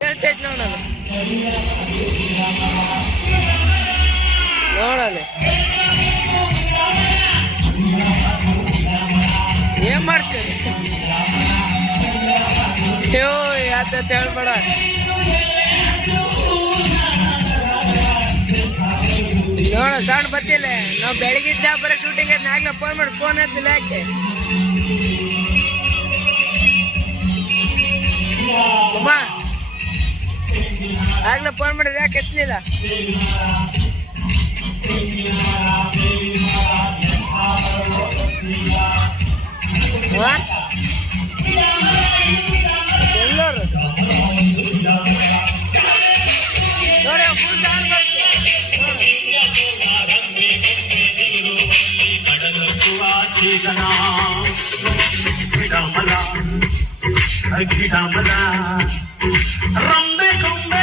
ಹೇಳ್ತೈತ್ ನೋಡಲ್ಲ ನೋಡಲ್ಲ ಏನ್ ಮಾಡ್ತೀರಿ? ಅಯ್ಯೋ ಯಾತ ಹೇಳ್ಬೇಡ. ನೋಡ ಸೌಂಡ್ ಬತ್ತಿಲ್ಲ ನಾವು ಬೆಳಗಿದ್ದ ಬರೀ ಶೂಟಿಂಗ್ ಐತೆ ಆಗ್ಲೇ ಫೋನ್ ಮಾಡಿ ಫೋನ್ ಹತ್ತಿಲ್ಲ ಯಾಕೆ? ಅಮ್ಮ ಆಗ್ಲೇ ಫೋನ್ ಮಾಡಿದ್ರೆ ಯಾಕೆ ಎತ್ತಲಿಲ್ಲ? ಬೆಂಗಳೂರು. ನೋಡಿ ಫುಲ್ ನಿಜ ರಂಬೆ ಗೊಂಬೆ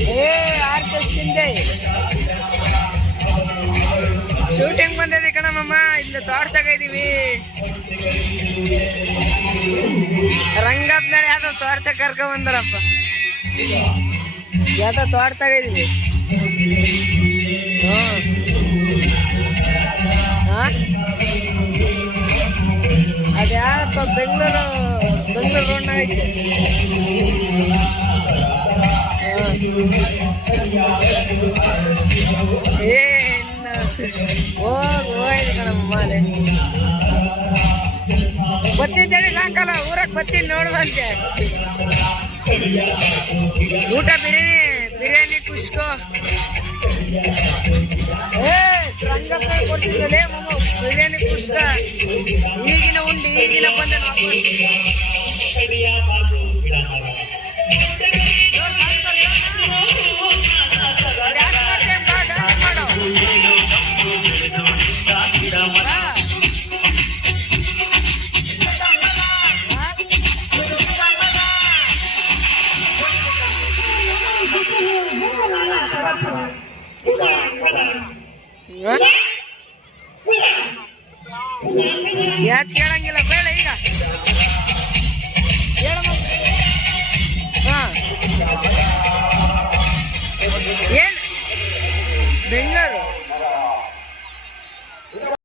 ಏ ಆರ್ಕೆಸ್ಟ್ ಹಿಂದೆ. ಶೂಟಿಂಗ್ ಬಂದಿದೆ ಕಣಮ್ಮ ಇಲ್ಲಿ ತೋಟದಾಗ ಇದೀವಿ. ರಂಗದ ನಡೆ ಯಾವ್ದೋ ತೋಟದಾಗ ಕರ್ಕೊಂಡ್ ಬಂದಾರಪ್ಪ. ಯಾವ್ದೋ ತೋಟದಾಗ ಇದೀವಿ. ಅದ್ಯಾರಪ್ಪ ಬೆಂಗಳೂರು ಬೆಂಗಳೂರು ರೋಡ್ನಾಗ ಐತೆ. ಏ ಹೋಗ್ ಹೋಯ್ತು ಕಣಮ್ಮ ಮಾಲೆ ಬತ್ತಿದ್ದೇಳಿ ಸಾಯಂಕಾಲ ಊರಕ್ಕೆ ಬತ್ತೀನಿ ನೋಡುವಂತೆ ಊಟ ಬಿರಿಯಾನಿ ಬಿರಿಯಾನಿ ಕುಷ್ಕೋ ಏ ರಂಗಪ್ಪ ಕೊಡ್ತಿದ್ರಲ್ಲೇ ಮಮ್ಮ ಬಿರಿಯಾನಿ ಕುಷ್ಕ ಈಗಿನ ಉಂಡು ಈಗಿನ ಬಂದೆ ವಾಪಸ್ ಯಾತ್ ಕೇಳಂಗಿಲ್ಲ ಬೇಡ ಈಗ.